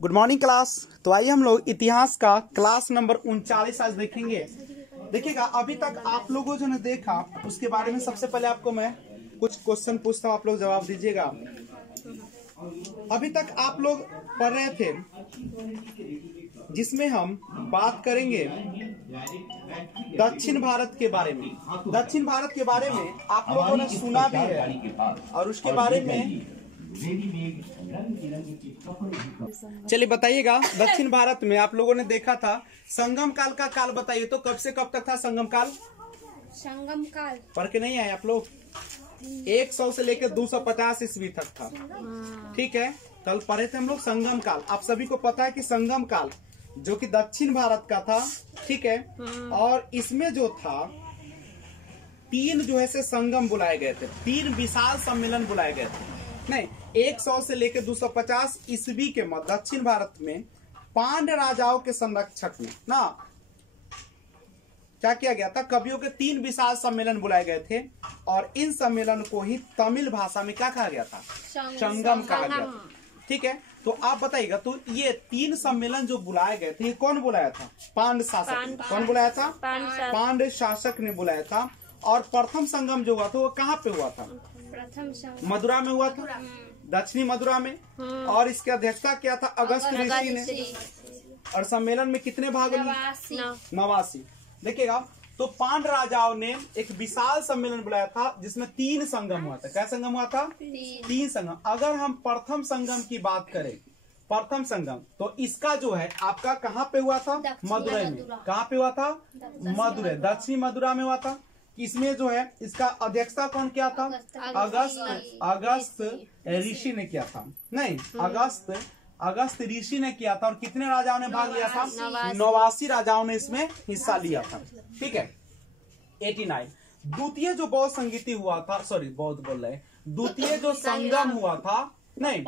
Good morning class. तो आइए हम लोग इतिहास का क्लास नंबर 39 आज देखेंगे। देखिएगा, अभी तक आप लोगों जो ने देखा उसके बारे में सबसे पहले आपको मैं कुछ क्वेश्चन पूछता हूँ, आप लोग जवाब दीजिएगा। अभी तक आप लोग पढ़ रहे थे जिसमें हम बात करेंगे दक्षिण भारत के बारे में। दक्षिण भारत के बारे में आप लोगों ने सुना भी है और उसके बारे में चलिए बताइएगा। दक्षिण भारत में आप लोगों ने देखा था संगम काल का काल बताइए, तो कब से कब तक था संगम काल? संगम काल पढ़ के नहीं आए आप लोग? 100 से लेकर 250 ईस्वी तक था। ठीक है, कल पढ़े थे हम लोग संगम काल। आप सभी को पता है कि संगम काल जो कि दक्षिण भारत का था, ठीक है, और इसमें जो था 3 जो है से संगम बुलाए गए थे, 3 विशाल सम्मेलन बुलाए गए थे। नहीं, 100 से लेकर 250 ईस्वी के मध्य दक्षिण भारत में पांड्य राजाओं के संरक्षक में ना क्या किया गया था, कवियों के 3 विशाल सम्मेलन बुलाए गए थे और इन सम्मेलन को ही तमिल भाषा में क्या कहा गया था? संगम कहा गया था। ठीक है, तो आप बताइएगा, तो ये 3 सम्मेलन जो बुलाए गए थे ये कौन बुलाया था? पांड्य शासक। कौन बुलाया था? पांड्य शासक ने बुलाया था। और प्रथम संगम जो हुआ था वो कहाँ पे हुआ था? मदुरा में हुआ था, दक्षिणी मदुरा में। और इसकी अध्यक्षता किया था अगस्त ऋषि ने। और सम्मेलन में कितने भाग लिए? 89। देखिएगा, तो पांड्य राजाओं ने एक विशाल सम्मेलन बुलाया था जिसमें 3 संगम हुआ था। क्या संगम हुआ था? 3 संगम। अगर हम प्रथम संगम की बात करें, प्रथम संगम, तो इसका जो है आपका कहाँ पे हुआ था? मदुरै में। कहाँ पे हुआ था? मदुरै, दक्षिणी मदुरा में हुआ था। इसमें जो है इसका अध्यक्षता कौन किया था? अगस्त ऋषि ने किया था। नहीं, अगस्त ऋषि ने किया था। और कितने राजाओं ने भाग लिया था? 89 राजाओं ने इसमें हिस्सा लिया था। ठीक है, 89। द्वितीय जो बौद्ध संगीति हुआ था, सॉरी बौद्ध बोल रहे, द्वितीय जो संगम हुआ था, नहीं,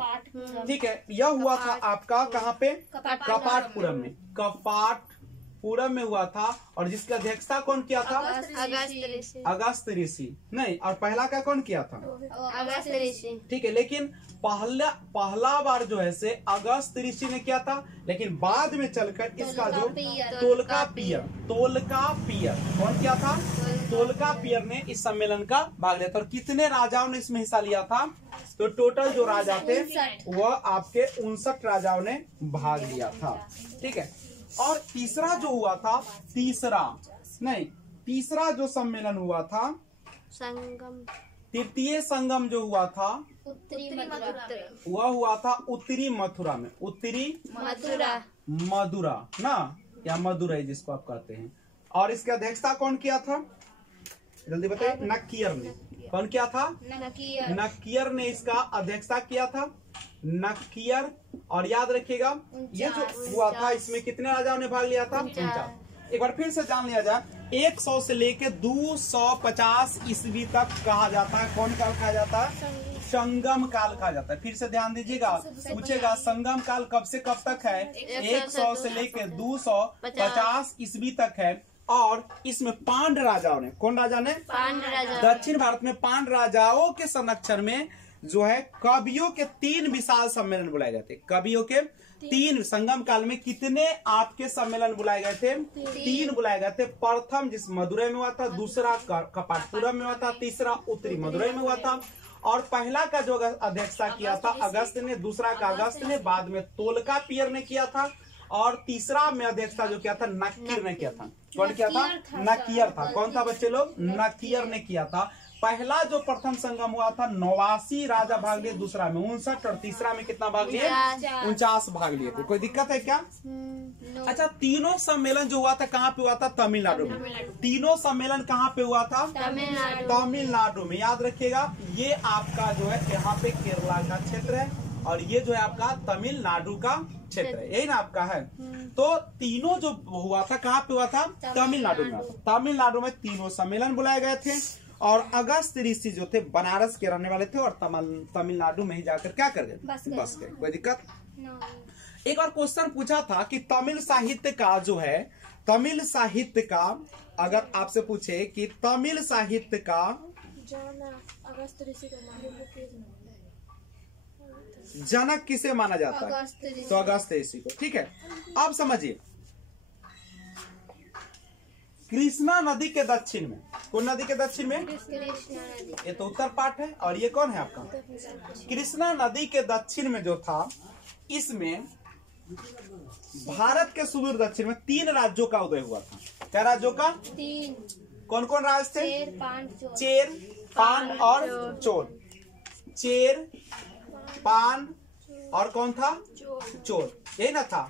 ठीक है, यह हुआ था आपका कहाँ पे? कपाटपुरम में। कपाटपुरम में हुआ था। और जिसकी अध्यक्षता कौन किया था? अगस्त ऋषि। नहीं, और पहला का कौन किया था? अगस्त ऋषि। ठीक है, लेकिन पहला बार जो है से अगस्त ऋषि ने किया था, लेकिन बाद में चलकर इसका जो तोलकापियर कौन किया था? तोलकापियर ने इस सम्मेलन का भाग लिया था। और कितने राजाओं ने इसमें हिस्सा लिया था? तो टोटल जो राजा थे वह आपके 59 राजाओं ने भाग लिया था। ठीक है, और तीसरा जो हुआ था, तीसरा जो सम्मेलन हुआ था, संगम, तृतीय संगम जो हुआ था वह हुआ था उत्तरी मथुरा में। उत्तरी मदुरा ना, या मदुरै जिसको आप कहते हैं। और इसकी अध्यक्षता कौन किया था? जल्दी बताइए। नक्कियर ने। कौन किया था? नक्कियर ने इसका अध्यक्षता किया था। नक्कियर। और याद रखिएगा, ये जो हुआ था इसमें कितने राजाओं ने भाग लिया था? 49। एक बार फिर से जान लिया जाए, 100 से लेकर 250 ईस्वी तक कहा जाता है। कौन काल कहा जाता है? संगम काल कहा जाता है। फिर से ध्यान दीजिएगा, पूछेगा संगम काल कब से कब तक है? 100 से लेकर 250 ईस्वी तक है। और इसमें पांड्य राजाओं ने, कौन राजा ने? दक्षिण भारत में पांड्य राजाओं के संरक्षण में जो है कवियों के 3 विशाल सम्मेलन बुलाए गए थे। कवियों के 3 संगम काल में कितने आपके सम्मेलन बुलाए गए थे? 3 बुलाए गए थे। प्रथम जिस मदुरै में हुआ था, दूसरा कपाटपुरम में हुआ था, तीसरा उत्तरी मदुरै में हुआ था। और पहला का जो अध्यक्षता किया था अगस्त ने, दूसरा का अगस्त ने, बाद में तोलकापियर ने किया था। और तीसरा में अध्यक्षता जो किया था नक्कियर ने किया था। कौन किया था? नक्कियर था। कौन था बच्चे लोग? नक्कियर ने किया था। पहला जो प्रथम संगम हुआ था 89 राजा भाग लिए, दूसरा में 59 और तीसरा में कितना भाग लिए? 49 भाग लिए थे। कोई दिक्कत है क्या? अच्छा, तीनों सम्मेलन जो हुआ था कहाँ पे हुआ था? तमिलनाडु में। तीनों सम्मेलन कहाँ पे हुआ था? तमिलनाडु में। याद रखिएगा, ये आपका जो है यहाँ पे केरला का क्षेत्र है और ये जो है आपका तमिलनाडु का क्षेत्र है, यही ना आपका है। तो तीनों जो हुआ था कहाँ पे हुआ था? तमिलनाडु में। तमिलनाडु में तीनों सम्मेलन बुलाए गए थे। और अगस्त ऋषि जो थे बनारस के रहने वाले थे और तमिलनाडु में ही जाकर क्या कर गए? बस गए। कोई दिक्कत? एक बार क्वेश्चन पूछा था कि तमिल साहित्य का जो है, तमिल साहित्य का अगर आपसे पूछे कि तमिल साहित्य का जनक किसे माना जाता है? तो अगस्त ऋषि को। ठीक है, अब समझिए, कृष्णा नदी के दक्षिण में, कौन नदी के दक्षिण में? ये तो उत्तर पार्ट है, और ये कौन है आपका? कृष्णा नदी के दक्षिण में जो था, इसमें भारत के सुदूर दक्षिण में 3 राज्यों का उदय हुआ था। क्या राज्यों का? 3। कौन कौन राज्य थे? चेर, पांड और चोल। चेर, पांड और कौन था? चोल। यही ना था,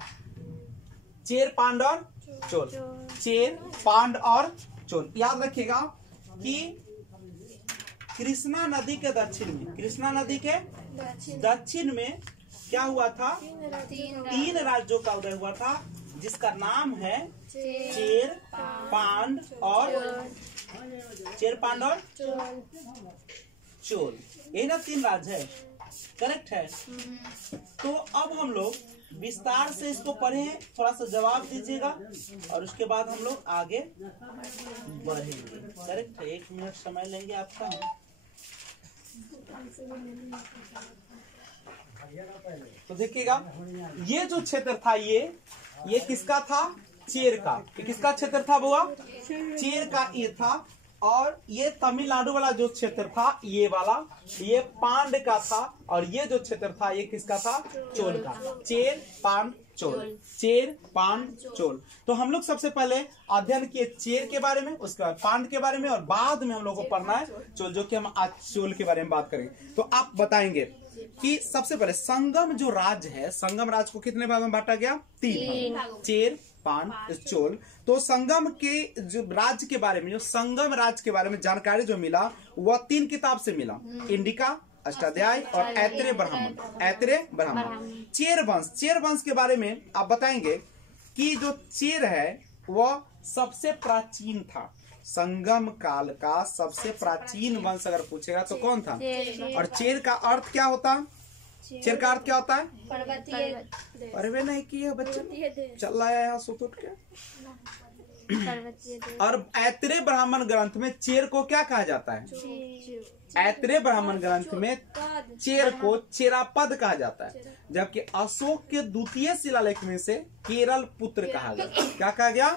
चेर, पांड और चोल। चेर, पांड और चोल। याद रखिएगा कि कृष्णा नदी के दक्षिण में, कृष्णा नदी के दक्षिण में क्या हुआ था? 3 राज्यों का उदय हुआ था, जिसका नाम है चेर, पांड और चेर, पांड और चोल। ये ना 3 राज्य है, करेक्ट है। तो अब हम लोग विस्तार से इसको पढ़े, थोड़ा सा जवाब दीजिएगा और उसके बाद हम लोग आगे बढ़ेंगे। करेक्ट है, 1 मिनट समय लेंगे आपका। तो देखिएगा, ये जो क्षेत्र था, ये किसका था? चेर का। ये किसका क्षेत्र था बुआ? चेर का ये था। और ये तमिलनाडु वाला जो क्षेत्र था, ये वाला, ये पांड का था। और ये जो क्षेत्र था, ये किसका था? चोल का। चेर, पांड, चोल। चेर, पांड, चोल। तो हम लोग सबसे पहले अध्ययन किए चेर के बारे में, उसके बाद पांड के बारे में, और बाद में हम लोग को पढ़ना है चोल, जो कि हम आज चोल के बारे में बात करेंगे। तो आप बताएंगे कि सबसे पहले संगम जो राज्य है, संगम राज्य को कितने भाग में बांटा गया? 3। चेर, पांड, चोल। तो संगम के जो राज्य के बारे में, जो संगम राज्य के बारे में जानकारी जो मिला, वह 3 किताब से मिला। इंडिका, अष्टाध्याय और ऐतरेय ब्राह्मण। ऐतरेय ब्राह्मण। चेर वंश, चेर वंश के बारे में आप बताएंगे कि जो चेर है वह सबसे प्राचीन था। संगम काल का सबसे प्राचीन वंश अगर पूछेगा तो कौन था? और चेर का अर्थ क्या होता? चेर का अर्थ क्या होता है? पर्वत नहीं की है बच्चा, चल रहा है यहाँ सुत उठ के। और ऐतरेय ब्राह्मण ग्रंथ में चेर को क्या कहा जाता है? ऐतरेय ब्राह्मण ग्रंथ में चेर को चेरापद कहा जाता है। जबकि अशोक के द्वितीय शिलालेख में से केरल पुत्र कहा गया। क्या कहा गया?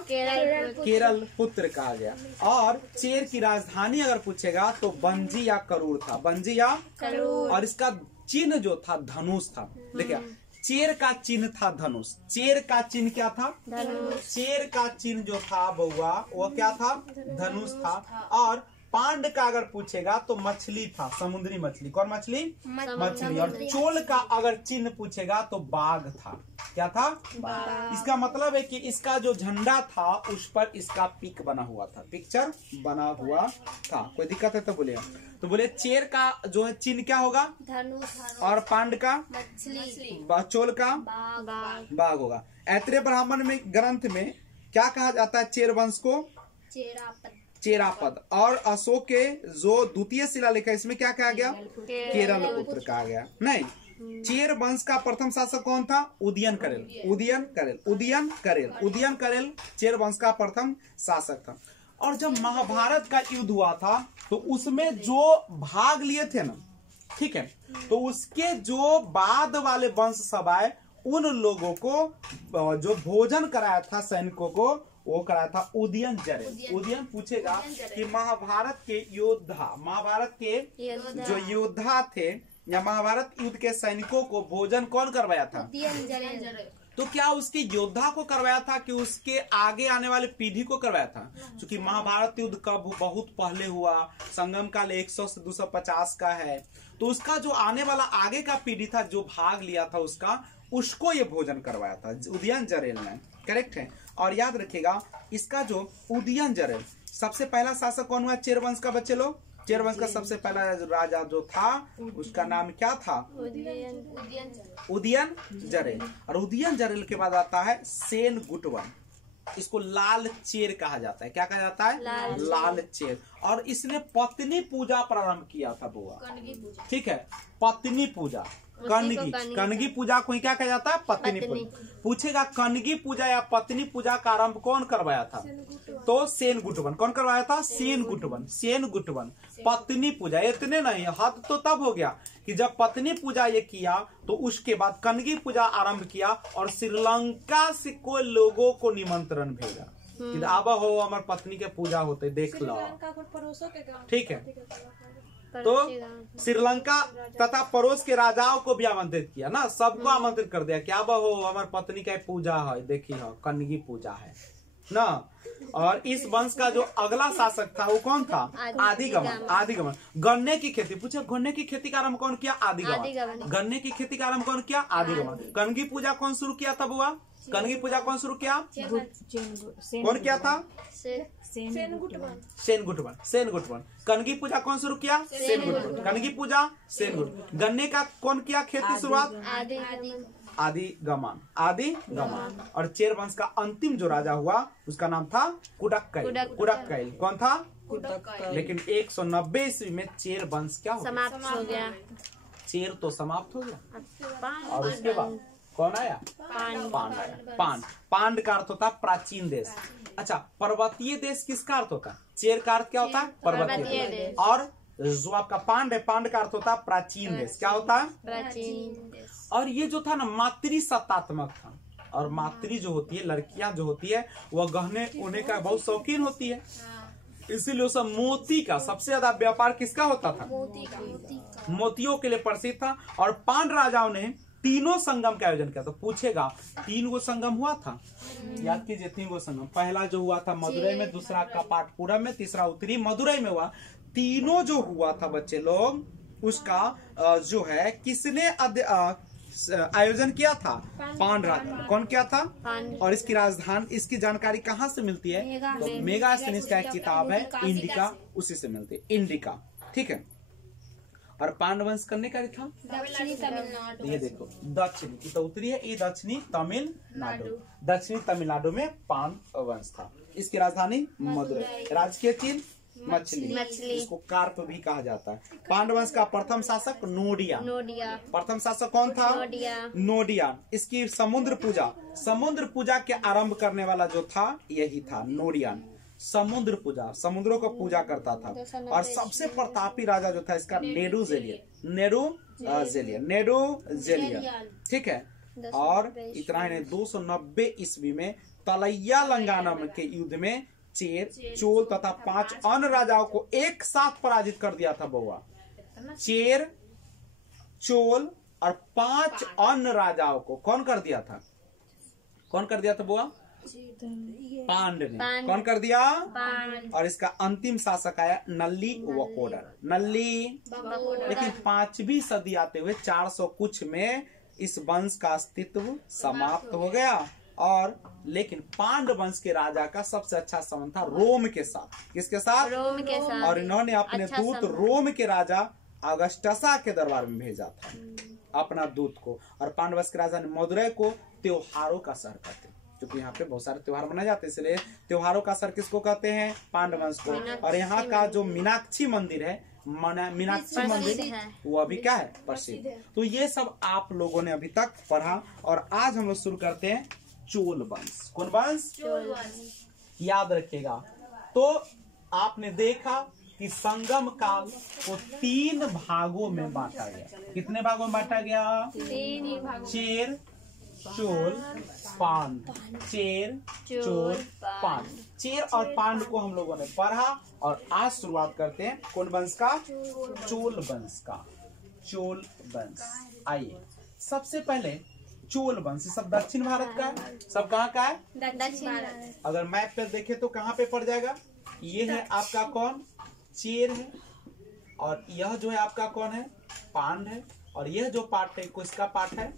केरल पुत्र कहा गया। और चेर की राजधानी अगर पूछेगा तो बंजी या करूर था। बंजी या करूर। और इसका चिन्ह जो था धनुष था। देखिए, चेर का चिन्ह था धनुष। चेर का चिन्ह क्या था? धनुष। चेर का चिन्ह जो था बउआ, वो क्या था? धनुष था। और पांड का अगर पूछेगा तो मछली था, समुद्री मछली। कौन मछली? मछली। और चोल का अगर चिन्ह पूछेगा तो बाघ था। क्या था? बाघ। इसका मतलब है कि इसका जो झंडा था उस पर इसका पिक बना हुआ था, पिक्चर बना हुआ था। कोई दिक्कत है तो बोलिए। तो बोले चेर का जो है चिन्ह क्या होगा? धनुष। और पांड का? मछली। चोल का? बाघ होगा। ऐतरेय ब्राह्मण में ग्रंथ में क्या कहा जाता है चेर वंश को? चेरापद। और अशोक के जो द्वितीय शिलालेख है इसमें क्या कहा गया? केरल पुत्र कहा गया। नहीं, चेर वंश का प्रथम शासक कौन था? उदयन करेल। उदयन करेल। उदयन करेल। उदयन करेल चेर वंश का प्रथम शासक था। और जब महाभारत का युद्ध हुआ था तो उसमें जो भाग लिए थे ना, ठीक है, तो उसके जो बाद वाले वंश सब आए, उन लोगों को जो भोजन कराया था सैनिकों को, वो कराया था उदयन जरेल। उदयन पूछेगा कि महाभारत के योद्धा, महाभारत के जो योद्धा थे या महाभारत युद्ध के सैनिकों को भोजन कौन करवाया था? उदयन जरेल। तो क्या उसके योद्धा को करवाया था कि उसके आगे आने वाले पीढ़ी को करवाया था? क्योंकि महाभारत युद्ध कब बहुत पहले हुआ, संगम काल 100 से 250 का है, तो उसका जो आने वाला आगे का पीढ़ी था जो भाग लिया था उसको ये भोजन करवाया था उदयन जरेल ने। करेक्ट है। और याद रखिएगा इसका जो उदयन जरेल, सबसे पहला शासक कौन हुआ चेर वंश का? बच्चे लोग, चेर वंश का सबसे पहला राजा जो था उसका नाम क्या था? उदयन जरेल। और उदयन जरेल के बाद आता है सेन गुटवन। इसको लाल चेर कहा जाता है। क्या कहा जाता है? लाल चेर। और इसने पत्नी पूजा प्रारंभ किया था बुआ। ठीक है, पत्नी पूजा, कनगी पूजा को क्या कहा जाता है? पत्नी पूजा। पूछेगा कनगी पूजा या पत्नी पूजा का आरंभ कौन करवाया था? तो सेन गुटवन। कौन करवाया था? सेन गुटवन। सेन गुटवन। पत्नी पूजा इतने नहीं, हद तो तब हो गया कि जब पत्नी पूजा ये किया तो उसके बाद कनगी पूजा आरंभ किया और श्रीलंका से कोई लोगों को निमंत्रण भेजा कि अब हो हमारे पत्नी के पूजा होते देख लो। ठीक है, तो श्रीलंका तथा पड़ोस के राजाओं को भी आमंत्रित किया ना, सबको आमंत्रित कर दिया कि अब हो हमारे पत्नी का पूजा है, देखी हो कनगी पूजा है ना। और इस वंश का जो अगला शासक था वो कौन था? आदिगमन। आदिगमन गन्ने की खेती, पूछे गन्ने की खेती का आरंभ कौन किया? आदिगमन। गन्ने की खेती का आरंभ कौन किया? आदिगमन। कनगी पूजा कौन शुरू किया था बुआ? कनगी पूजा कौन शुरू किया? कौन किया था? सेनगुटवन। कनगी पूजा कौन शुरू किया? सेनगुटवन। कनगी पूजा सेनगुटवन। गन्ने का कौन किया खेती शुरुआत? आदिगमन। और चेर वंश का अंतिम जो राजा हुआ उसका नाम था कुडक्कैल। कौन था? कुडक्कैल। लेकिन 190 ईस्वी में चेर वंश क्या हो समाप्त हो गया। चेर तो समाप्त हो गया। और उसके बाद कौन आया? पांड आया। पांड का अर्थ होता प्राचीन देश। अच्छा, पर्वतीय देश किसका अर्थ होता है? चेर का अर्थ क्या होता है? पर्वतीय देश। और जो आपका पांड है, पांड का अर्थ होता है प्राचीन देश। क्या होता है? प्राचीन देश। और ये जो था ना मातृ सत्तात्मक था। और मातृ जो होती है, लड़कियां जो होती है, वह गहने होने का बहुत शौकीन होती है, इसीलिए सब मोती का सबसे ज्यादा व्यापार किसका होता था? मोतियों के लिए प्रसिद्ध था। और पांड राजाओं ने तीनों संगम का आयोजन किया। तो पूछेगा 3 गो संगम हुआ था, याद कीजिए 3 गो संगम। पहला जो हुआ था मदुरई में, दूसरा कपाटपुरम में, तीसरा उत्तरी मदुरई में हुआ। तीनों जो हुआ था बच्चे लोग, उसका जो है किसने आयोजन किया था? पांड राजा। कौन किया था? और इसकी राजधानी, इसकी जानकारी कहाँ से मिलती है? तो मेगास्थनीज का एक किताब है इंडिका, उसी से मिलती है इंडिका। ठीक है। और पांड वंश करने का था दक्षिणी तमिलनाडु। ये देखो दक्षिणी तो उत्तरी है, ये दक्षिणी तमिलनाडु। दक्षिणी तमिलनाडु में पांड वंश था। इसकी राजधानी मदुरई। राजकीय चिन्ह मछली। इसको कार्प भी कहा जाता है। पांड वंश का प्रथम शासक नोडियान। प्रथम शासक कौन था? नोडियान। इसकी समुद्र पूजा के आरंभ करने वाला जो था यही था नोडियान। समुद्र पूजा, समुद्रों को पूजा करता था। और सबसे प्रतापी राजा जो था इसका नेडूजेलियन। ठीक है। और इतना ही 290 ईस्वी में तलैया लंगानम के युद्ध में चेर, चोल तथा 5 अन्य राजाओं को एक साथ पराजित कर दिया था बउआ। चेर, चोल और 5 अन्य राजाओं को कौन कर दिया था? कौन कर दिया था बुआ? पांड ने। कौन कर दिया? और इसका अंतिम शासक आया नल्ली वकोडर। लेकिन 5वीं सदी आते हुए 400 कुछ में इस वंश का अस्तित्व समाप्त हो गया। और लेकिन पांड वंश के राजा का सबसे अच्छा संबंध था रोम के साथ। किसके साथ? रोम के साथ। और इन्होंने अपने दूत रोम के राजा अगस्टसा के दरबार में भेजा था अपना दूत को। और पांड वंश के राजा ने मदुरई को त्योहारों का शहर कहते हैं, क्योंकि यहाँ पे बहुत सारे त्योहार मनाए जाते हैं, इसलिए त्योहारों का शहर किसको कहते हैं? पांड वंश को। और यहाँ का जो मीनाक्षी मंदिर है, मीनाक्षी मंदिर, वो अभी क्या है? प्रसिद्ध। तो ये सब आप लोगों ने अभी तक पढ़ा। और आज हम लोग शुरू करते हैं चोल वंश। कौन वंश? चोल वंश। याद रखिएगा। तो आपने देखा कि संगम काल को 3 भागों में बांटा गया। कितने भागों में बांटा गया? 3 भागों। चेर, चोल, पांड। चेर, चोल, पांड। चेर और पांड को हम लोगों ने पढ़ा। और आज शुरुआत करते हैं कौन वंश का? चोल वंश का। चोल वंश। आइए, सबसे पहले चोल वंश सब दक्षिण भारत का है। सब कहाँ का है? दक्षिण भारत। अगर मैप पे देखे तो कहाँ पे पड़ जाएगा? ये है आपका कौन? चेर है। और यह जो है आपका कौन है? पांड है। और यह जो पार्ट है किसका पार्ट है?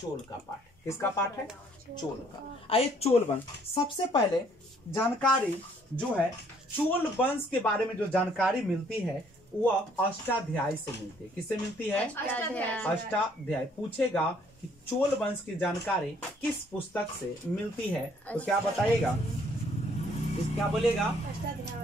चोल का पार्ट है। किसका पार्ट है? चोल का। आइए चोल वंश। सबसे पहले जानकारी जो है चोल वंश के बारे में जो जानकारी मिलती है वह अष्टाध्यायी से मिलती है। किससे मिलती है? अष्टाध्यायी। पूछेगा कि चोल वंश की जानकारी किस पुस्तक से मिलती है, तो क्या बताइएगा? क्या बोलेगा?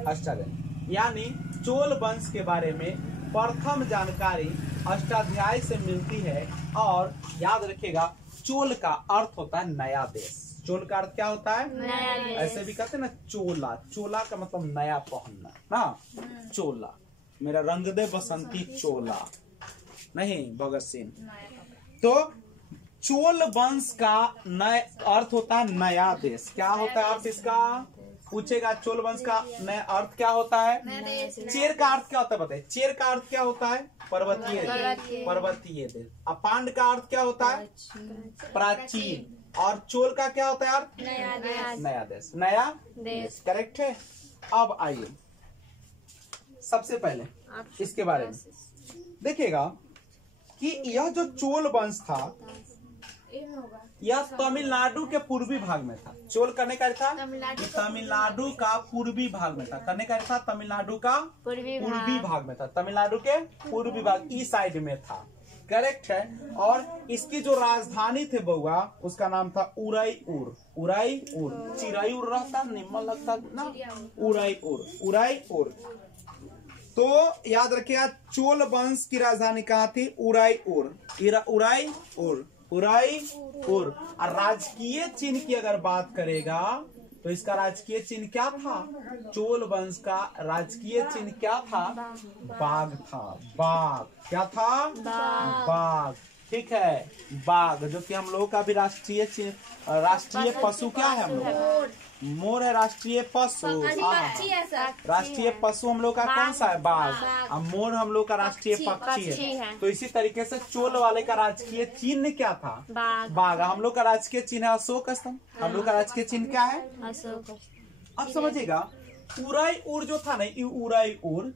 अष्टाध्यायी। यानी चोल वंश के बारे में प्रथम जानकारी अष्टाध्यायी से मिलती है। और याद रखिएगा चोल का अर्थ होता है नया देश। चोल का अर्थ क्या होता है? नया देश। ऐसे भी कहते हैं ना चोला। चोला का मतलब नया पहनना ना। चोला, मेरा रंग दे बसंती चोला, नहीं भगत सिंह। तो चोल वंश का नया अर्थ होता है नया देश। क्या होता है अर्थ इसका? पूछेगा चोल वंश का नया अर्थ क्या होता है? चेर का अर्थ क्या होता है बताइए? चेर का अर्थ क्या होता है? पर्वतीय देश, पर्वतीय देश। अपांड का अर्थ क्या होता है? प्राचीन। और चोल का क्या होता है अर्थ? नया देश, नया देश। करेक्ट है। अब आइए सबसे पहले इसके बारे में देखिएगा कि यह जो चोल वंश था यह तमिलनाडु के पूर्वी भाग में था। चोल करने का था तमिलनाडु का पूर्वी भाग में था। करने का था तमिलनाडु का पूर्वी भाग में था। तमिलनाडु के पूर्वी भाग ई साइड में था। करेक्ट है। और इसकी जो राजधानी थे बउआ उसका नाम था उरैयूर। उरैयूर, चिरैयूर रहता निम्न लगता ना, उरैयूर, उरैयूर। तो याद रखिएगा चोल वंश की राजधानी कहाँ थी? उरैयूर, उरैयूर, उरैयूर। और राजकीय चिन्ह की अगर बात करेगा तो इसका राजकीय चिन्ह क्या था? चोल वंश का राजकीय चिन्ह क्या था? बाघ था। बाघ क्या था? बाघ। ठीक है, बाघ, जो कि हम लोगों का भी राष्ट्रीय चिन्ह, राष्ट्रीय पशु क्या है? हम लोग मोर है राष्ट्रीय पशु। राष्ट्रीय पशु हम लोग का कौन सा है? बाघ। और मोर हम लोग का राष्ट्रीय पक्षी है। तो इसी तरीके से चोल वाले का राजकीय चिन्ह क्या था? बाघ। हम लोग का राजकीय चिन्ह है अशोक स्तंभ। हम लोग का राजकीय चिन्ह क्या है? अशोक। अब समझिएगा उरैयूर जो था ना, उरैयूर,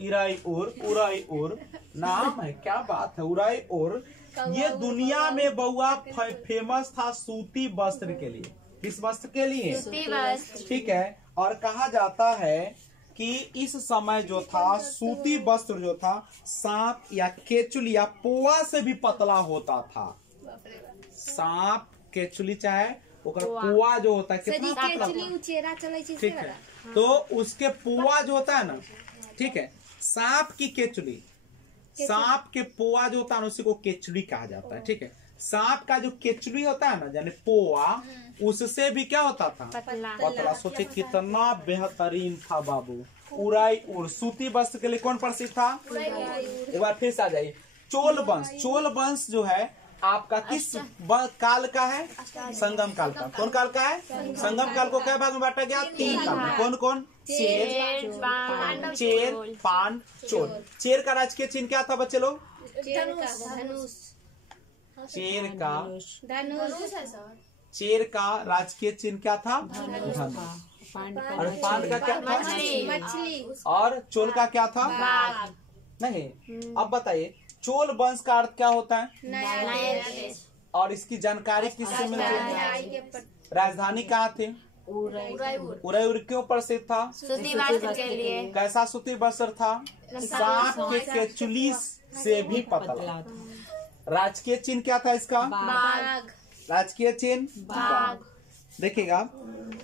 इरैयूर, उरैयूर नाम है। क्या बात है। उरैयूर ये दुनिया में बउआ फेमस था सूती वस्त्र के लिए। किस वस्त्र के लिए? सूती वस्त्र। ठीक है। और कहा जाता है कि इस समय जो था सूती वस्त्र जो था सांप या केचुली या पोआ से भी पतला होता था। सांप, केचुली चाहे पोआ जो होता है कितना पतला, ठीक है। तो उसके पोआ जो होता है ना, ठीक है, सांप की केचुली, सांप के पोआ जो होता है ना उसी को केचुली कहा जाता है। ठीक है। सांप का जो केचुली होता है ना यानी पोआ, उससे भी क्या होता था? पतला। सोचे कितना बेहतरीन था बाबू। उरैयूर सूती वस्त्र के लिए कौन प्रसिद्ध था? एक बार फिर से आ जाइए। चोल वंश, चोल वंश जो है आपका किस काल का है? संगम काल का। कौन काल का है? संगम काल को क्या भाग में बांटा गया? 3 काल में। कौन कौन? चेर, पांड, चोल। चेर का राजकीय चिन्ह क्या था बच्चे लोग? चेर का चेर का राजकीय चिन्ह क्या था? धनुष। और पांड का क्या था? मछली। और चोल का क्या था? नहीं। अब बताइए चोल वंश का अर्थ क्या होता है? नया देश। और इसकी जानकारी किससे मिलती है? राजधानी कहाँ थी? उरैयूर। क्यों प्रसिद्ध था? सूती वस्त्र के लिए। कैसा सूती वस्त्र था? सांप के केचुली से भी पतला। राजकीय चिन्ह क्या था इसका? बाघ। राजकीय चिन्ह बाघ। देखिएगा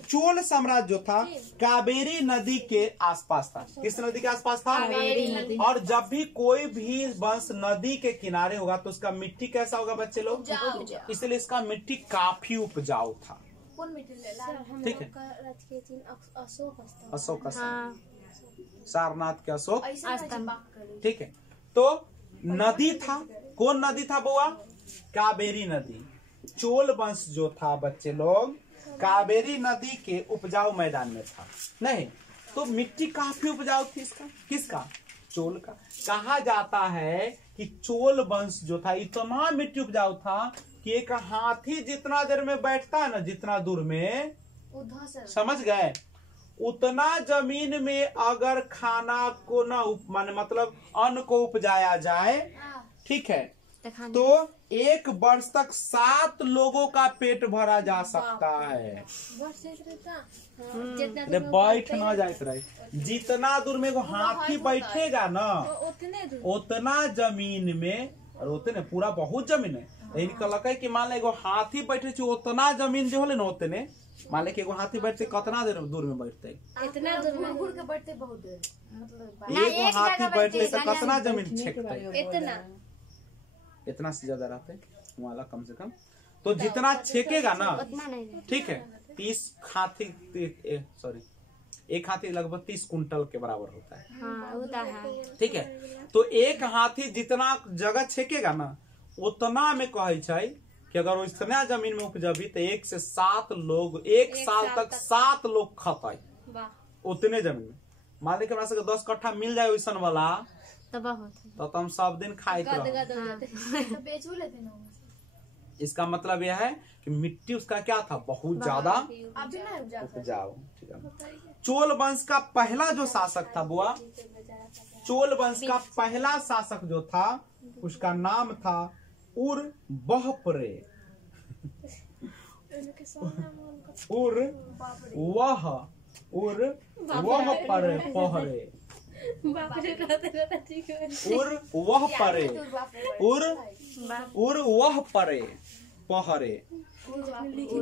चोल साम्राज्य जो था कावेरी नदी के आसपास था। किस नदी के आसपास था? कावेरी नदी। और जब भी कोई भी वंश नदी के किनारे होगा तो उसका मिट्टी कैसा होगा बच्चे लोग? इसलिए इसका मिट्टी काफी उपजाऊ था। ठीक है। अशोक स्तंभ, सारनाथ के अशोक स्तंभ। ठीक है। तो नदी था, कौन नदी था बुआ? कावेरी नदी। चोल वंश जो था बच्चे लोग कावेरी नदी के उपजाऊ मैदान में था। नहीं तो मिट्टी काफी उपजाऊ थी इसका। किसका? चोल का। कहा जाता है कि चोल वंश जो था इतना मिट्टी उपजाऊ था कि एक हाथी जितना देर में बैठता है ना, जितना दूर में, समझ गए, उतना जमीन में अगर खाना को न मतलब अन्न को उपजाया जाए, ठीक है, तो 1 वर्ष तक 7 लोगों का पेट भरा जा सकता है। बैठ ना जाए रहे जितना दूर में वो हाथी बैठेगा ना उतना जमीन में, और उतने पूरा बहुत जमीन है। कहल कि मान लो हाथी बैठे उतना जमीन जो है ना उतने, मान ले एगो हाथी बैठते कितना देर दूर में बैठते? इतना दूर में घूर के बैठते बहुत देर, मतलब एगो हाथी बैठते तो कितना जमीन छेकते? इतना से ज्यादा रहते वाला कम से कम। तो जितना छेकेगा ना, ठीक है, 30 हाथी, सॉरी एक हाथी लगभग 30 कुंटल के बराबर होता है। हाँ, होता है। ठीक है, तो एक हाथी जितना जगह छेकेगा ना उतना में कहे छै कि अगर इतना जमीन में उपजबी तो 1 से 7 लोग एक साल तक 7 लोग खतै उतने जमीन में। मान ली हमरा सबके 10 कट्ठा मिल जाए वैसन वाला तो हम सब दिन खाए इसका मतलब यह है कि मिट्टी उसका क्या था, बहुत ज्यादा उपजाऊ। चोल वंश का पहला जो शासक था बुआ, चोल वंश का पहला शासक जो था उसका नाम था उरवहपरे। उरवहपरे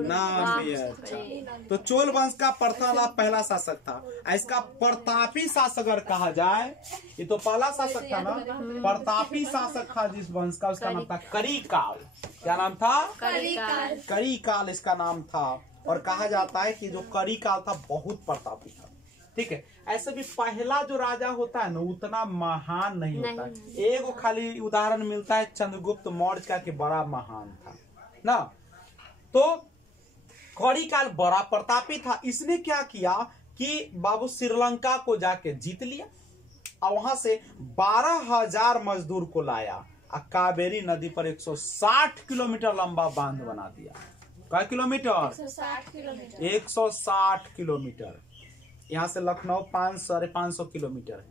नाम भी है। अच्छा, तो चोल वंश का प्रथम पहला शासक था। इसका प्रतापी शासक अगर कहा जाए, ये तो पहला शासक था ना, प्रतापी शासक था जिस वंश का, उसका नाम था करिकाल। क्या नाम था? करिकाल इसका नाम था। और कहा जाता है कि जो करिकाल था बहुत प्रतापी था। ठीक है, ऐसे भी पहला जो राजा होता है ना उतना महान नहीं होता है। एक खाली उदाहरण मिलता है चंद्रगुप्त मौर्य का कि बड़ा महान था ना। तो करिकाल बड़ा प्रतापी था। इसने क्या किया कि बाबू श्रीलंका को जाके जीत लिया और वहां से 12,000 मजदूर को लाया और कावेरी नदी पर 160 किलोमीटर लंबा बांध बना दिया। क्या किलोमीटर? 160 किलोमीटर। यहाँ से लखनऊ 500-550 किलोमीटर है।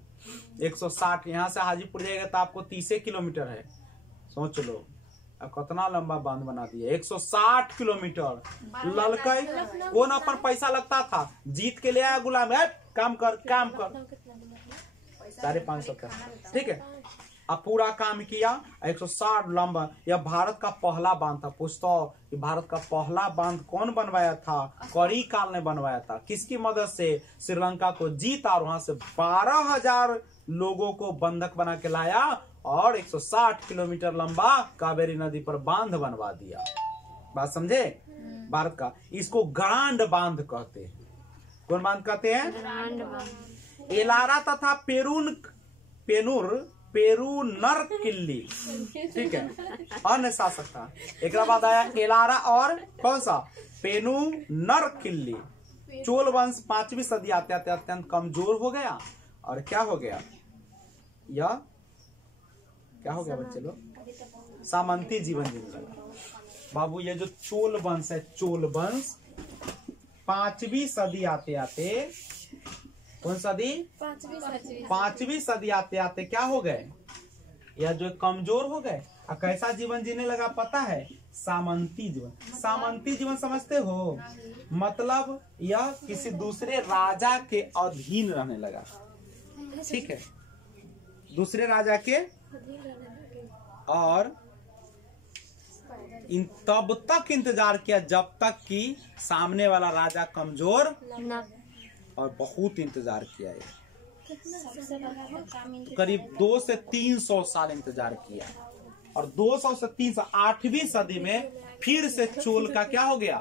160 यहाँ से हाजीपुर जाएगा तो आपको 30 किलोमीटर है। सोच लो अब कितना लंबा बांध बना दिया, 160 किलोमीटर। ललकई कौन अपन पैसा लगता था, जीत के ले आया गुलाम, काम कर 550 का। ठीक है, अब पूरा काम किया 160 लंबा। यह भारत का पहला बांध था। पूछता कि भारत का पहला बांध कौन बनवाया था? करिकाल ने बनवाया था। किसकी मदद से? श्रीलंका को जीता और वहां से 12,000 लोगों को बंधक बना के लाया और 160 किलोमीटर लंबा कावेरी नदी पर बांध बनवा दिया। बात समझे? भारत का इसको ग्रांड बांध कहते हैं। कौन बांध कहते हैं? एलारा तथा पेरूनर किल्ली। ठीक है, अन्य शासक था। एक बाद आया एलारा और कौन सा? पेरूनर किल्ली। चोल वंश 5वीं सदी आते आते अत्यंत कमजोर हो गया और क्या हो गया? यह क्या हो गया बच्चे लोग? सामंती जीवन जीने लगा। बाबू ये जो चोल वंश है, चोल वंश 5वीं सदी आते आते, कौन सदी? 5वीं सदी आते आते क्या हो गए? यह जो कमजोर हो गए। और कैसा जीवन जीने लगा पता है? सामंती जीवन। सामंती जीवन समझते हो? मतलब यह किसी दूसरे राजा के अधीन रहने लगा। ठीक है, दूसरे राजा के, और तब तक इंतजार किया जब तक कि सामने वाला राजा कमजोर न, और बहुत इंतजार किया है। करीब 200 से 300 साल इंतजार किया और 200 से 300 8वीं सदी में फिर से चोल का क्या हो गया?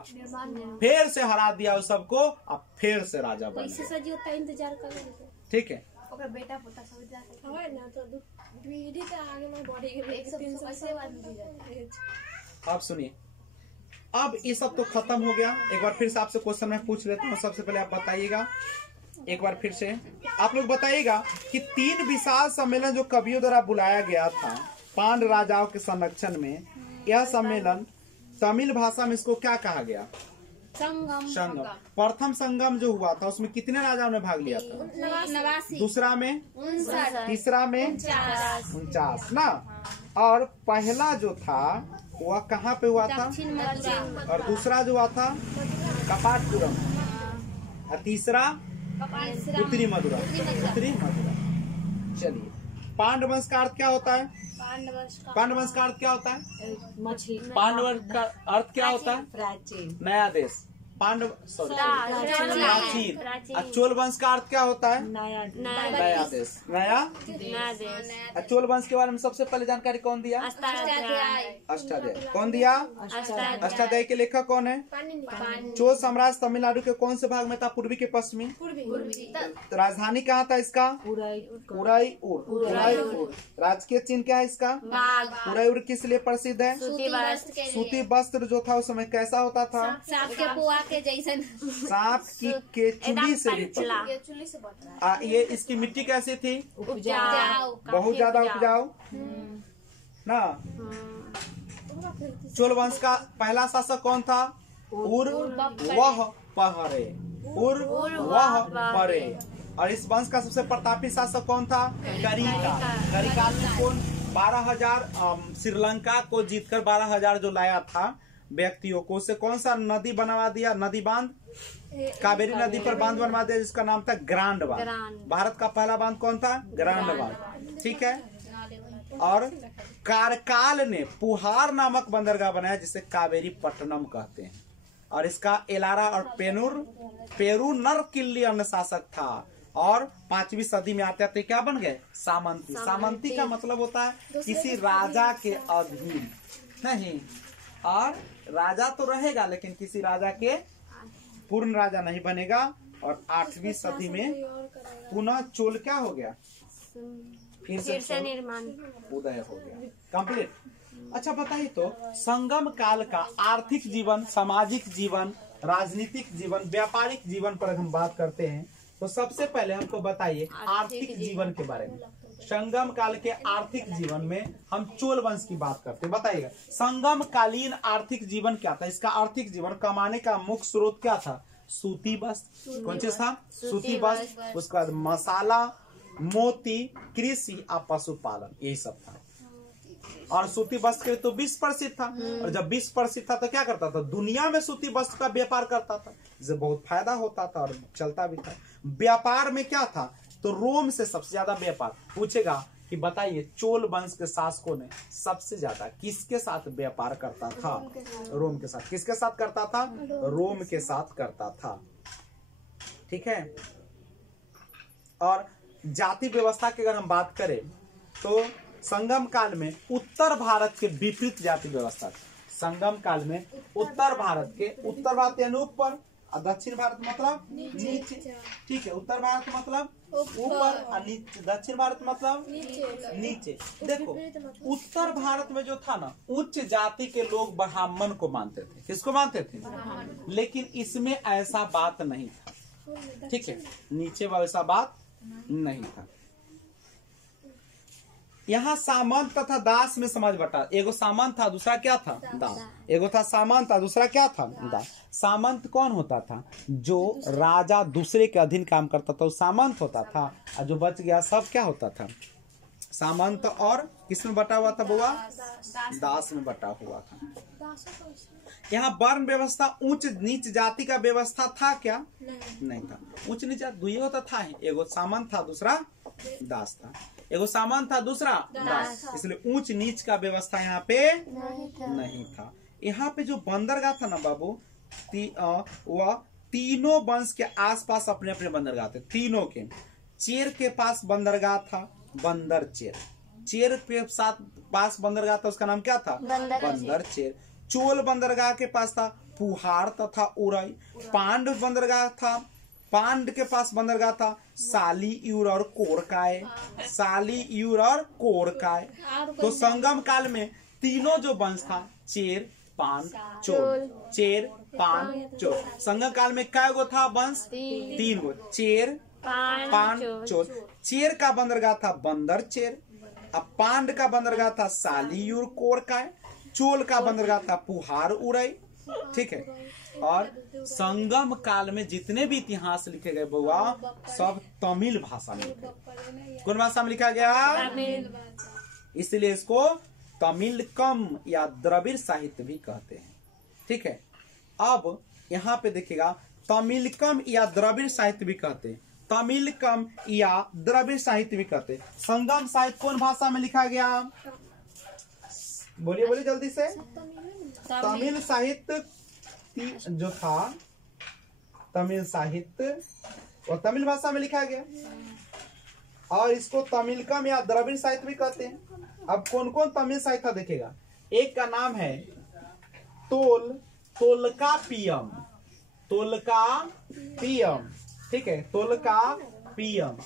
फिर से हरा दिया उस सबको, अब फिर से राजा बन गया। ठीक है, बेटा अब सुनिए, अब ये सब तो खत्म हो गया। एक बार फिर से आपसे क्वेश्चन मैं पूछ लेता हूँ। सबसे पहले आप बताइएगा, एक बार फिर से आप लोग बताइएगा कि 3 विशाल सम्मेलन जो कवियों द्वारा बुलाया गया था पांड्य राजाओं के संरक्षण में, यह सम्मेलन तमिल भाषा में इसको क्या कहा गया? संगम। प्रथम संगम जो हुआ था उसमें कितने राजाओं ने भाग लिया था? 89। दूसरा में 59। तीसरा में 49 ना। और पहला जो था वह कहाँ पे हुआ था? और दूसरा जो हुआ था कपाटपुरम, और तीसरा उत्तरी मदुरा। चलिए, पांडवंश का अर्थ क्या होता है? पांडवंश का अर्थ क्या होता है? मछली। पांडवंश का अर्थ क्या होता है? प्राचीन। नया देश। पांडव प्राचीन। चोल वंश का अर्थ क्या होता है? नया देश, नया। चोल वंश के बारे में सबसे पहले जानकारी कौन दिया? अष्टाध्यायी। कौन दिया? अष्टाध्यायी के लेखक कौन है? चोल साम्राज्य तमिलनाडु के कौन से भाग में था? पूर्वी के पश्चिमी? राजधानी कहाँ था इसका? उदयपुर। राजकीय चिन्ह क्या है इसका? उदयपुर किस लिए प्रसिद्ध है? सूती वस्त्र जो था उस समय कैसा होता था? सांप की केचुली से ये इसकी मिट्टी कैसी थी? उपजाऊ, बहुत ज्यादा उपजाऊ ना। चोल वंश का पहला शासक कौन था? उर्वह परे। और इस वंश का सबसे प्रतापी शासक कौन था? करिकाल ने कौन 12,000 श्रीलंका को जीतकर 12,000 जो लाया था व्यक्तियों को, उसे कौन सा नदी बनवा दिया? नदी बांध, कावेरी नदी पर बांध बनवा दिया जिसका नाम था ग्रांड बांध। भारत का पहला बांध कौन था? ग्रांड बांध। ठीक है। और कारकाल ने पुहार नामक बंदरगाह बनाया जिसे कावेरी पट्टनम कहते हैं। और इसका एलारा और पेरूनर किल्ली अन्य शासक था। और 5वीं सदी में आते आते क्या बन गए? सामंती। सामंती का मतलब होता है किसी राजा के अधीन नहीं, और राजा तो रहेगा लेकिन किसी राजा के पूर्ण राजा नहीं बनेगा। और 8वीं सदी में पुनः चोल क्या हो गया? फिर से निर्माण उदय हो गया, कंप्लीट। अच्छा बताइए तो संगम काल का आर्थिक जीवन, सामाजिक जीवन, राजनीतिक जीवन, व्यापारिक जीवन पर हम बात करते हैं तो सबसे पहले हमको बताइए आर्थिक जीवन के बारे में। संगम काल के आर्थिक जीवन में हम चोल वंश की बात करते हैं। बताइएगा संगम कालीन आर्थिक जीवन क्या था? इसका आर्थिक जीवन कमाने का मुख्य स्रोत क्या था? सूती वस्त्र। कौन चीज था? सूती वस्त्र। उसके बाद मसाला, मोती, कृषि और पशुपालन, यही सब था। और सूती वस्त्र के तो विश्व प्रसिद्ध था। और जब विश्व प्रसिद्ध था तो क्या करता था? दुनिया में सूती वस्त्र का व्यापार करता था, जिससे बहुत फायदा होता था और चलता भी था। व्यापार में क्या था? तो रोम से सबसे ज्यादा व्यापार। पूछेगा कि बताइए चोल वंश के शासकों ने सबसे ज्यादा किसके साथ व्यापार करता था? रोम के साथ। किसके साथ करता था? रोम के साथ करता था। ठीक है। और जाति व्यवस्था की अगर हम बात करें तो संगम काल में उत्तर भारत के विपरीत जाति व्यवस्था थी। संगम काल में उत्तर भारत यानी ऊपर और दक्षिण भारत मतलब नीचे। ठीक है। उत्तर भारत मतलब ऊपर और दक्षिण भारत मतलब नीचे। देखो उत्तर भारत में जो था ना, उच्च जाति के लोग ब्राह्मण को मानते थे। किसको मानते थे? लेकिन इसमें ऐसा बात नहीं था। ठीक है। नीचे वैसा बात नहीं था। यहाँ सामंत तथा दास में समाज बटा। एगो सामंत था, दूसरा क्या था? दास। एगो था सामंत था, दूसरा क्या था? दास। सामंत कौन होता था? जो राजा दूसरे के अधीन काम करता था वो सामंत होता था। और जो बच गया सब क्या होता था? सामंत। और किस में बटा हुआ था बुआ? दास में बटा हुआ था। यहाँ वर्ण व्यवस्था उच्च नीच जाति का व्यवस्था था क्या? नहीं था। उच्च नीच दुई होता था। एगो सामंत था, दूसरा दास था। एगो सामंत था, दूसरा दास। इसलिए ऊंच नीच का व्यवस्था यहाँ पे नहीं था। यहाँ पे जो बंदरगाह था ना बाबू, वह तीनों वंश के आसपास अपने अपने बंदरगाह थे। तीनों के। चेर के पास बंदरगाह था, बंदर चेर। चेर के साथ पास बंदरगाह था, उसका नाम क्या था? बंदर चेर। चोल बंदरगाह के पास था पुहार तथा उरई। पांडव बंदरगाह था, पांड के पास बंदरगाह था सालीयूर और कोरकाय। सालीयूर और कोरकाय। तो संगम काल में तीनों जो वंश था चेर, पान, चोल। चेर, पान, चोल। संगम काल में कै गो था वंश? 3 गो। चेर, पान, चोल। चेर का बंदरगाह था बंदर चेर। अब पांड का बंदरगाह था सालीयूर कोरकाय। चोल का बंदरगाह था पुहार उरई। ठीक है। और संगम काल में जितने भी इतिहास लिखे गए बुआ सब तमिल भाषा में लिखे। कौन भाषा में लिखा गया? इसलिए इसको तमिलकम या द्रविड़ साहित्य भी कहते हैं। ठीक है। अब यहाँ पे देखिएगा तमिलकम या द्रविड़ साहित्य भी कहते हैं। तमिलकम या द्रविड़ साहित्य भी कहते हैं। संगम साहित्य कौन भाषा में लिखा गया? बोलिए बोलिए जल्दी से। तमिल साहित्य जो था तमिल साहित्य और तमिल भाषा में लिखा गया, और इसको तमिलकम या द्रविड़ साहित्य भी कहते हैं। अब कौन कौन तमिल साहित्य देखेगा, एक का नाम है तोलकापियम, तोलकापियम, ठीक है, तोलकापियम।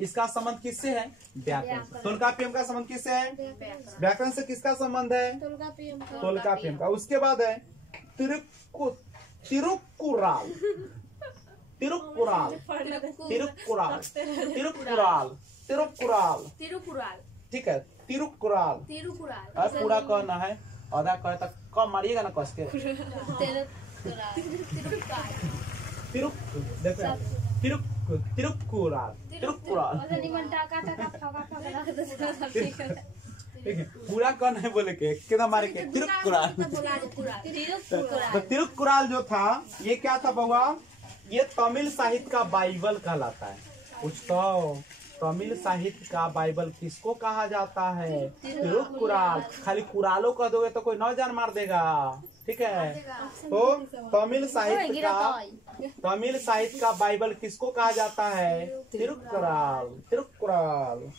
इसका संबंध किससे है? व्याकरण। तोलकापियम का संबंध किससे है? व्याकरण से। किसका संबंध है? तोलकापियम का। उसके बाद है तिरुक्कुराल, तिरुक्कुराल, तिरुक्कुराल, तिरुक्कुराल, तिरुक्कुराल, ठीक है, तिरुक्कुराल। पूरा कहना है, आधा कहे तक कम मारिएगा ना कस के। तिरुक्कुराल, तिरुक्कुराल, ठीक है, पूरा कहना है बोले के एकदम मारे के तिरुक्कुराल। तो तिरुक्कुराल जो था ये क्या था बउआ? ये तमिल साहित्य का बाइबल कहलाता है। कुछ तो तमिल साहित्य का बाइबल किसको कहा जाता है? तिरुक्कुराल। खाली कुरालो कह दोगे तो कोई न जान मार देगा, ठीक है। तो तमिल साहित्य का बाइबल किसको कहा जाता है? तिरुक्कुराल, तिरुक्कुराल।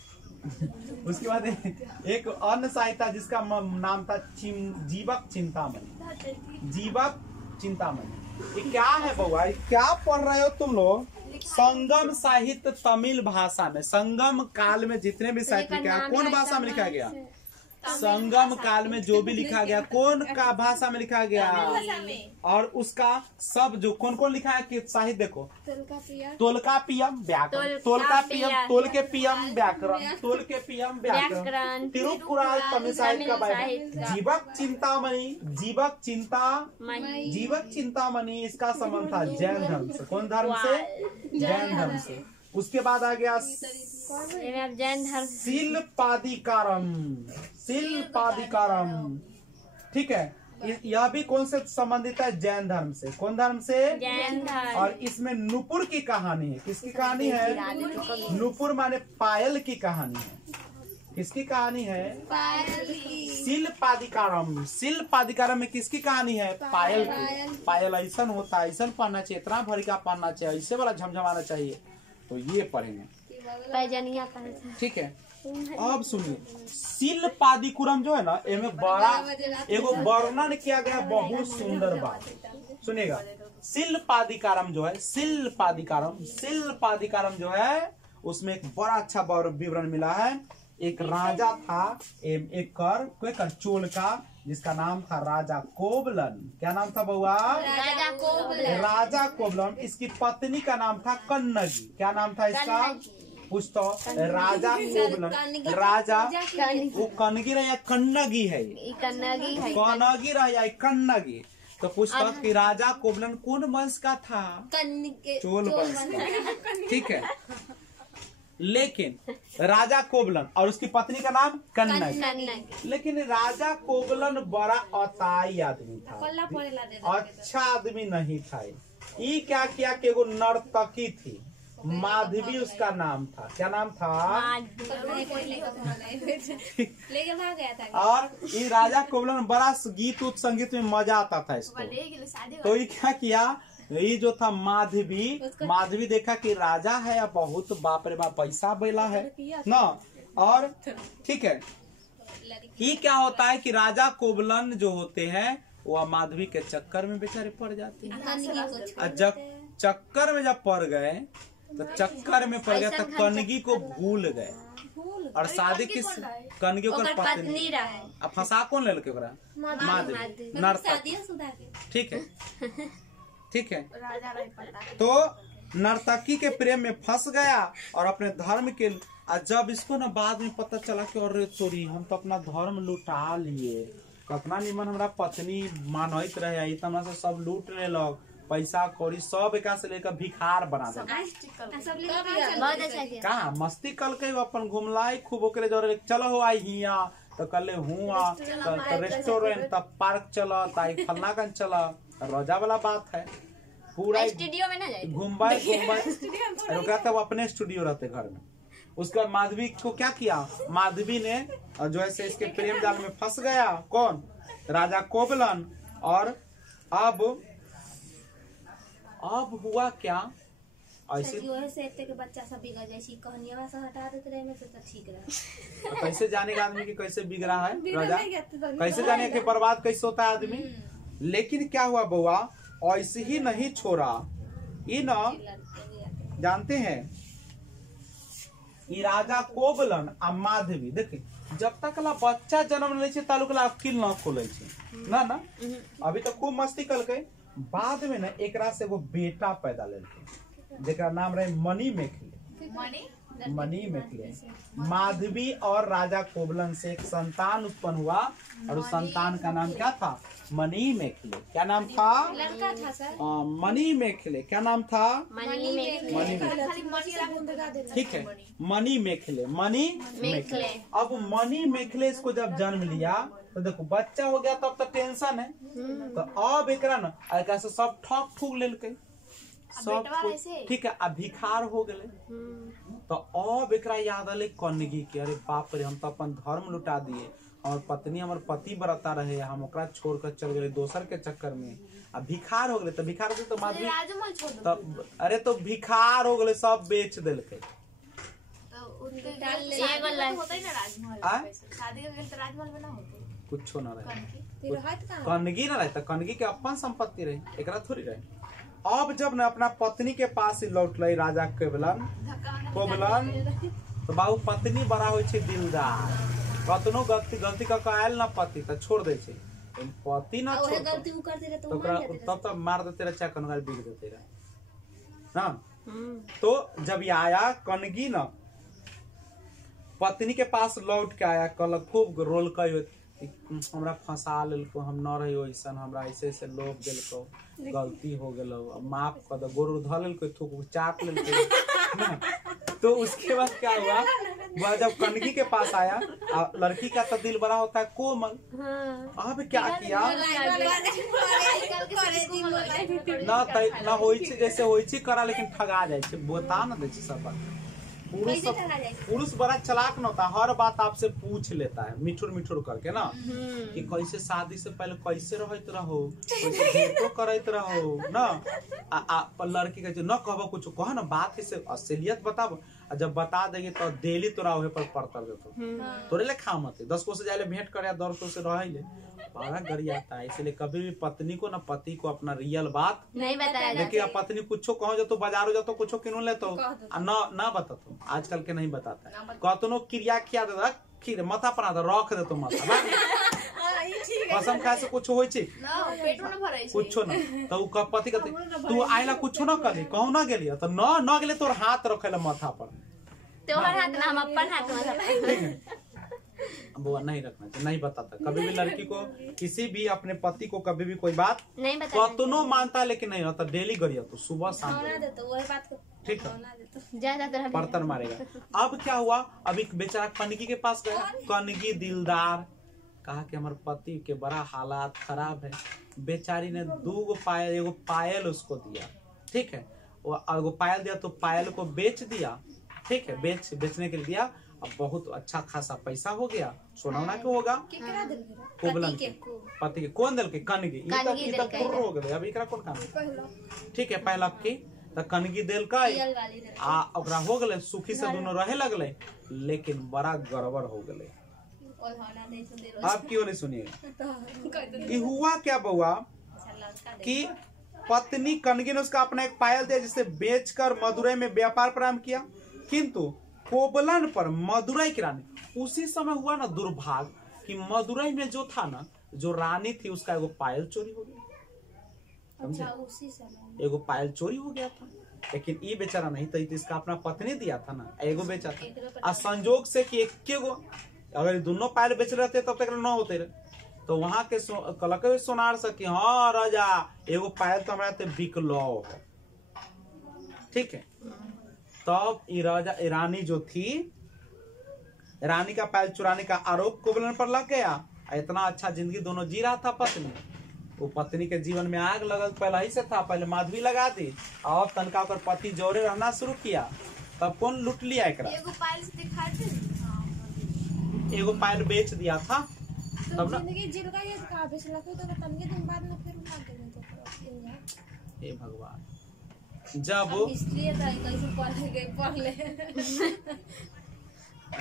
उसके बाद एक अन्य साहित्य जिसका नाम था जीवक चिंतामणि, जीवक चिंतामणि। ये क्या है बउआ? क्या पढ़ रहे हो तुम लोग? संगम साहित्य तमिल भाषा में, संगम काल में जितने भी साहित्य लिखा है कौन भाषा में लिखा गया? संगम काल में जो भी लिखा गया कौन का भाषा में लिखा गया? और उसका सब जो कौन कौन लिखा है कि साहित्य देखो, तोलकापियम व्याकरण, तोलकापियम, तोल के पियम व्याकरण, तोल के पियम व्याकरण, तिरुक्कुराल तमिल साहित्य का बाइबल, जीवक चिंतामणि, जीवक चिंतामणि इसका संबंध था जैन धर्म से। कौन धर्म से? जैन धर्म से। उसके बाद आ गया शिलपादिकारम, शिलपादिकारम, ठीक है। यह भी कौन से संबंधित है? जैन धर्म से। कौन धर्म से? जैन धर्म। और इसमें नुपुर की कहानी है। किसकी कहानी है? नुपुर माने पायल की कहानी है। किसकी कहानी है? शिलपादिकारम। शिलपादिकारम में किसकी कहानी है? पायल की। पायल ऐसा होता है, ऐसा पहनना चाहिए, इतना भरी का पहनना चाहिए, ऐसे वाला झमझमाना चाहिए। तो ये पढ़ेंगे, ठीक है। अब सुनिए, शिलपादिकारम जो है ना, इनमें बड़ा एगो वर्णन किया गया, बहुत सुंदर बात। सुनिएगा, शिलपादिकारम जो है, शिलपादिकारम जो है उसमें एक बड़ा अच्छा विवरण मिला है। एक राजा था, एक कर चोल का, जिसका नाम था राजा कोबलन। क्या नाम था बउआ? राजा कोबलन। इसकी पत्नी का नाम था कन्नगी। क्या नाम था इसका? कुछ तो राजा कोबलन, राजा वो कन्नगी रहा या कन्नगी है? कन्नगी रहा या कन्नगी। तो पूछता कि राजा कोबलन कौन वंश का था? चोल वंश का, ठीक है। लेकिन राजा कोबलन और उसकी पत्नी का नाम कन्नगी। लेकिन राजा कोबलन बड़ा अताई आदमी था, अच्छा आदमी नहीं था। ये क्या किया कि एगो नर्तकी थी, माधवी उसका नाम था। क्या नाम था? और ये राजा कोबलन बड़ा गीत उत संगीत में मजा आता था इसको। तो ये क्या किया, ये जो था माधवी देखा कि राजा है या बहुत बाप रे बाप पैसा बेला है ना, और ठीक है। ये क्या होता है कि राजा कोबलन जो होते हैं वो माधवी के चक्कर में बेचारे पड़ जाते हैं। जब चक्कर में जब पड़ गए तो चक्कर में पड़ गया तो कन्नगी को भूल गए, और शादी किस कन्नगी को पत्नी रहे। अब फंसा कौन ले लगे? माधवी, नर्तकी, ठीक है, ठीक है। तो नर्तकी के प्रेम में फंस गया और अपने धर्म के, जब इसको ना बाद में पता चला कि अरे तोरी हम तो अपना धर्म लुटा लिए, कितना निमन हमारा पत्नी मानहित रहे, इतना से सब लूट ले लोग, पैसा कौड़ी सब एक से लेकर भिखार बना दे। कहा मस्ती कल के अपन घुमलाई खूब, ओकरे जो चलो हो आई हिया तो कल हुआ तो रेस्टोरेंट, तब पार्क चला, फलना गंज चला, रोजा वाला बात है। पूरा स्टूडियो में ना जाए, घूमबाई रुका तब अपने स्टूडियो रहते घर में। उसके बाद माधवी को क्या किया, माधवी ने जो है इसके प्रेम जाल में फंस गया। कौन? राजा कोबलन। और अब अब हुआ क्या, ऐसे के बच्चा सब बिगड़ जाए कहानियां से हटा देते रहे में तो ठीक रहा। कैसे जानेगा आदमी कि कैसे बिग रहा है राजा, कैसे जाने कि बर्बाद कैसे होता है आदमी। लेकिन क्या हुआ बउआ, ऐसे ही नहीं छोड़ा, ये न जानते हैं ये राजा कोबलन आ माधवी देखे जब तक ला बच्चा जन्म ले तालुक ला अकिल न खोले ना ना, अभी तो खूब मस्ती कल के बाद में न एक से एगो बेटा पैदा ले जेकरा नाम रहे मणि मेखले। मणि मेखले माधवी और राजा कोबलन से एक संतान उत्पन्न हुआ और उस संतान का नाम क्या था, मणि मेखले। क्या नाम था, लड़का था सर, मणि मेखले। क्या नाम था, मणि मेखले। ठीक है, मणि मेखले, मणि मेखले। अब मणि मेखले इसको जब जन्म लिया तो देखो बच्चा हो गया तब तो टेंशन है, तो अब एक ना ऐसे सब ठक फूक ले सब ठीक है, अब भिखार हो गए तो अब एक याद आले कन्नगी के, अरे बाप रे हम तो अपन धर्म लुटा दिए और पत्नी हमारे पति बरता रहे, हम ओकरा छोड़ कर चल गए दोसर के चक्कर में, अब भिखार हो गए। तो भिखार हो तो माधवी तब अरे तो भिखार हो गए, सब बेच दिल के। कुछ न रहे, कन्नगी न रहे, कन्नगी के अपन संपत्ति रहे, एकरा थोड़ी रहे। अब जब न अपना पत्नी के पास लौट लै राजा कोबलन तो बाबू पत्नी बड़ा हो दिलदार, कतनो गलती का आयल न पति तो छोड़ दे पति न छोड़ तब मार देते रहे, चाहे कनगाल बिग देते रहे ना। तो जब ये आया कन्नगी न पत्नी के पास लौट के आया, कल खूब रोल कई हमरा फंसा लेलको, हम न रही वैसा, हमरा ऐसे ऐसे लोभ दिलको, गलती हो गलो, माफ कर दो, गोरू ध लेलको, थूक चाट लेलको। तो उसके बाद क्या हुआ, वह जब कन्नगी के पास आया, लड़की का तो दिल बड़ा होता है कोमल, अब क्या किया ना हो जैसे हो करा, लेकिन ठगा जाए बता न दे सब। पुरुष बड़ा चलाक न होता, हर बात आपसे पूछ लेता है मिठुर मिठुर करके ना, कि कैसे शादी से पहले कैसे रहत रहो, कैसे भेंटो करत रहो ना। लड़की के न कहबो कुछ कह ना, बात से असलियत बताबो, जब बता देंगे तो डेली तोरा वही पर पड़ता देतो, तोरे ले खा मत 10 को से जाले भेंट करे, 10 को से रह ले, बड़ा गरिया आता है। इसलिए कभी भी पत्नी को ना पति को अपना रियल बात नहीं बताया। देखिए पत्नी कुछ कहो जो तो बाजारो जातो कुछ किनो ले तो ना बता, तो आजकल के नहीं बताता, कतनो क्रिया किया दे खीर माथा पर रख दे तो माथा कसम खाए से कुछ हो कुछ न, तो पति कहते तू आइला कुछ न करी, कहूँ न गेलिए तो न गेले तोर हाथ रखे माथा पर, तोहर हाथ ना, हम अपन हाथ में वो नहीं रखना चाहिए, नहीं बताता कभी भी लड़की को, किसी भी अपने पति को कभी भी कोई बात नहीं बताता, कतनो मानता लेकिन नहीं होता, डेली गरिया तो सुबह शाम, ठीक है, बर्तन मारेगा। अब क्या हुआ, अभी बेचारा कन्नगी के पास गया, कन्नगी दिलदार, कहा कि हमारे पति के बड़ा हालात खराब है, बेचारी ने 2 पायल, एगो पायल उसको दिया, ठीक है, वो एगो पायल दिया तो पायल को बेच दिया, ठीक है, बेचने के लिए दिया, अब बहुत अच्छा खासा पैसा हो गया, सोना के होगा कोबलन के पति के, कौन दल के कन्नगी, हो गए, अब एकरा कौन काम, ठीक है, पहला की तो कन्नगी दिल का ओकरा हो गए, सुखी से दोनों रहे लगले, लेकिन बड़ा गड़बड़ हो गए। अब क्यों नहीं सुनिएगा, हुआ क्या बउआ कि पत्नी कन्नगी ने उसका अपना एक पायल दिया, जिसे बेचकर मदुरई में व्यापार प्रारंभ किया, किंतु कोबलन पर मदुरई की रानी, उसी समय हुआ ना दुर्भाग्य कि मदुरई में जो था ना, जो रानी थी उसका एगो पायल चोरी हो गया, अच्छा, उसी समय एगो पायल चोरी हो गया था, लेकिन ये बेचारा नहीं था, इसका अपना पत्नी दिया था ना, एगो बेचा था, और संजोग से कि एक अगर दोनों पायल बेच रहे थे तब तक न होते रहे, तो वहां के कलक सोनार से कि हाँ राजा एगो पायल तो हमारे बिकलो, ठीक है। तब राजा रानी जो थी, रानी का पायल चुराने का आरोप कोबलन पर लग गया, इतना अच्छा जिंदगी दोनों जी रहा था पत्नी, वो पत्नी के जीवन में आग लगल पहले ही से था, पहले माधवी लगा दी, और तनका कर पति जोरे रहना शुरू किया, तब कौन लूट लिया एकरा, एगो पायल बेच दिया था, तब ना हे भगवान, जब हिस्ट्री कैसे पढ़ ले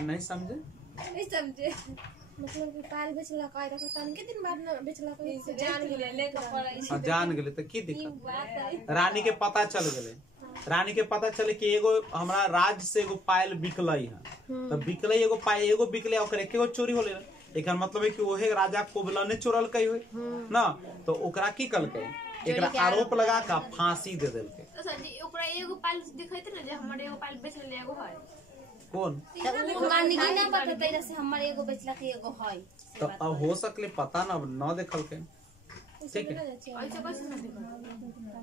नहीं समझे नहीं समझे मतलब कि पायल बेचला का रखता के दिन बाद न बेचला को जान गेले लेके पड़ै छै जान गेले तो की दिक्कत। रानी के पता चल गेले, रानी के पता चले कि एगो हमरा राज्य से एगो पायल बिकले है, तो बिकले एगो पायल एगो बिकले ओकरे एकेगो चोरी होले। एकर मतलब है कि ओहे राजा कोबलने चोरल कई हुई ना, तो ओकरा की कलके एकरा आरोप लगा का फांसी दे देलके। तो सर जी ओकरा एगो पायल दिखैते ना जे हमर एगो पायल बेचले एगो है कौन गांधी की ना बताते से हमर एगो बेचला के एगो है, तो अब हो सकले पता ना देखल के। ठीक है,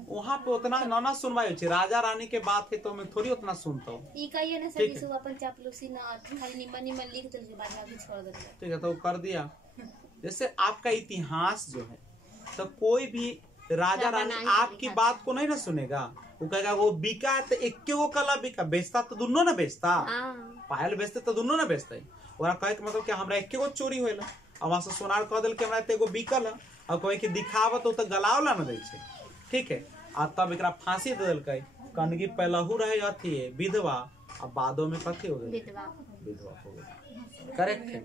वहाँ पे उतना ना सुनवाई होची, राजा रानी के बात है तो मैं थोड़ी उतना सुनता हूँ। ई कहिए ना सर जी सब अपन चापलूसी ना खाली निमन लिख देल के बाद में छोड़ देते। ठीक है, तो कर दिया। जैसे आपका इतिहास जो है, तो कोई भी राजा रानी आपकी बात को नहीं ना सुनेगा, वो कहेगा वो बिका है तो एक वो कला बिका, बेचता तो दोनों ना बेचता, पायल बेचते तो दोनों ना बेचते। और कहे के मतलब कि हमरा एक गो चोरी होइला, अब वहां से सोनार कह दिल कि हमरा एगो बिकल है, और कोई के दिखावत तो गलावला न दै छै। ठीक है, आ तब एकरा फांसी दे देलकै। कनगी पहलहू रहे अथी विधवा, अब बादो में कथी हो गई विधवा हो गई। करेक्ट है।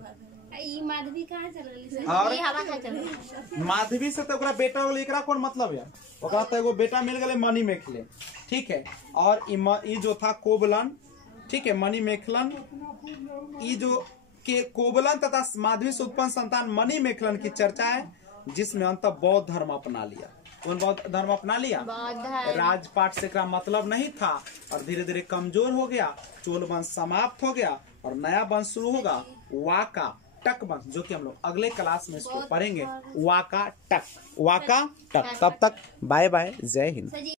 ई माधवी कहां चल गेली और ई हवा कहां चल गेली? माधवी से तो ओकरा बेटा होले, एकरा कौन मतलब है? ओकरा तो एगो बेटा मिल गेले मणि मेखले। ठीक है, और ई जो था कोबलन, ठीक है, मणि मेखलन, ई जो के कोबलन तथा माधवी से उत्पन्न संतान मणि मेखलन की चर्चा है, जिसमें अंत बौद्ध धर्म अपना लिया। कौन बौद्ध धर्म अपना लिया? राजपाट से का मतलब नहीं था, और धीरे धीरे कमजोर हो गया, चोल वंश समाप्त हो गया और नया वंश शुरू होगा, वाका टक वंश, जो कि हम लोग अगले क्लास में इसको पढ़ेंगे। वाका टक, वाका टक। तब तक बाय बाय, जय हिंद।